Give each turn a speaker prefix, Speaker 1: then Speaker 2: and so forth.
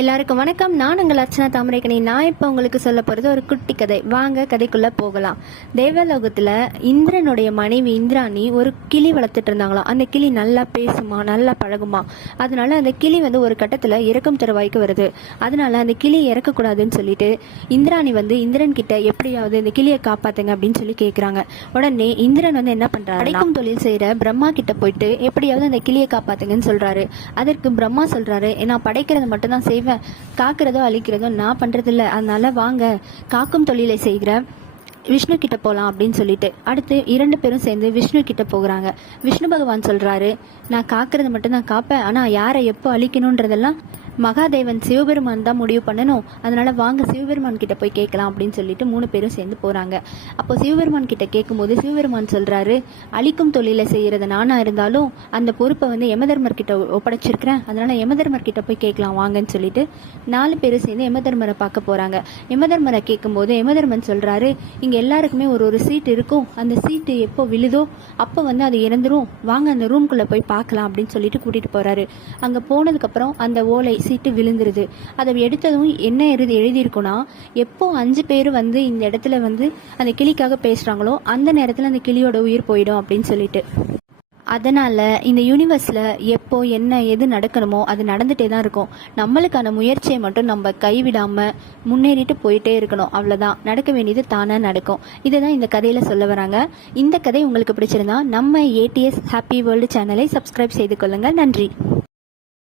Speaker 1: எல்லாருக்கும் வணக்கம். நான் உங்கள் அர்ச்சனா தாமரைக்கணி நான் இப்போ உங்களுக்கு சொல்ல போகிறது ஒரு குட்டி கதை. வாங்க கதைக்குள்ளே போகலாம். தேவலோகத்தில் இந்திரனுடைய மனைவி இந்திராணி ஒரு கிளி வளர்த்துட்டு இருந்தாங்களாம். அந்த கிளி நல்லா பேசுமா நல்லா பழகுமா? அதனால அந்த கிளி வந்து ஒரு கட்டத்தில் இறக்கும் தருவாய்க்கு வருது. அதனால அந்த கிளி இறக்கக்கூடாதுன்னு சொல்லிட்டு இந்திராணி வந்து இந்திரன் கிட்ட எப்படியாவது இந்த கிளியை காப்பாத்துங்க அப்படின்னு சொல்லி கேட்குறாங்க உடனே இந்திரன் வந்து என்ன பண்ணுறாரு அடைக்கும் தொழில் செய்கிற பிரம்மா கிட்ட போயிட்டு எப்படியாவது அந்த கிளியை காப்பாத்துங்கன்னு சொல்கிறாரு அதற்கு பிரம்மா சொல்கிறாரு நான் படைக்கிறது மட்டும் தான் செய்வேன் காக்கிறதோ அழிக்கிறதோ நான் பண்ணுறதில்ல அதனால வாங்க காக்கும் தொழிலை செய்கிற விஷ்ணு கிட்ட போகலாம் அப்படின்னு சொல்லிட்டு அடுத்து இரண்டு பேரும் சேர்ந்து விஷ்ணு கிட்ட போகிறாங்க. விஷ்ணு பகவான் சொல்றாரு நான் காக்கிறது மட்டும் தான் காப்பேன் ஆனால் யாரை எப்போ அழிக்கணுன்றதெல்லாம் மகாதேவன் சிவபெருமான் தான் முடிவு பண்ணணும். அதனால வாங்க சிவபெருமான் கிட்ட போய் கேட்கலாம் அப்படின்னு சொல்லிட்டு மூணு பேரும் சேர்ந்து போறாங்க. அப்போ சிவபெருமான் கிட்ட கேட்கும்போது சிவபெருமான் சொல்றாரு அழிக்கும் தொழிலை செய்யறது நானா இருந்தாலும் அந்த பொறுப்பை வந்து யமதர்மர் கிட்ட ஒப்படைச்சிருக்கிறேன். அதனால யமதர்மர் கிட்ட போய் கேட்கலாம் வாங்கன்னு சொல்லிட்டு நாலு பேரும் சேர்ந்து யமதர்மரை பார்க்க போறாங்க. யமதர்மரை கேட்கும்போது யமதர்மன் சொல்றாரு இங்க எல்லாருக்குமே ஒரு ஒரு சீட் இருக்கும். அந்த சீட்டு எப்போ விழுதோ அப்போ வந்து அது இறந்துரும். வாங்க அந்த ரூம்குள்ள போய் பார்க்கலாம் அப்படின்னு சொல்லிட்டு கூட்டிட்டு போறாரு. அங்க போனதுக்கு அப்புறம் அந்த ஓலை சீட்டு விழுந்துருது. அதை எடுத்ததும் என்ன எழுதி எழுதியிருக்குன்னா எப்போ அஞ்சு பேர் வந்து இந்த இடத்துல வந்து அந்த கிளிக்காக பேசுகிறாங்களோ அந்த நேரத்தில் அந்த கிளியோட உயிர் போயிடும் அப்படின்னு சொல்லிட்டு. அதனால் இந்த யூனிவர்ஸில் எப்போ என்ன எது நடக்கணுமோ அது நடந்துகிட்டே தான் இருக்கும். நம்மளுக்கான முயற்சியை மட்டும் நம்ம கைவிடாமல் முன்னேறிட்டு போயிட்டே இருக்கணும். அவ்வளோதான் நடக்க வேண்டியது தானாக நடக்கும். இதை தான் இந்த கதையில் சொல்ல வராங்க. இந்த கதை உங்களுக்கு பிடிச்சிருந்தா நம்ம ஏடிஎஸ் ஹாப்பி வேர்ல்டு சேனலை சப்ஸ்கிரைப் செய்து கொள்ளுங்கள் நன்றி.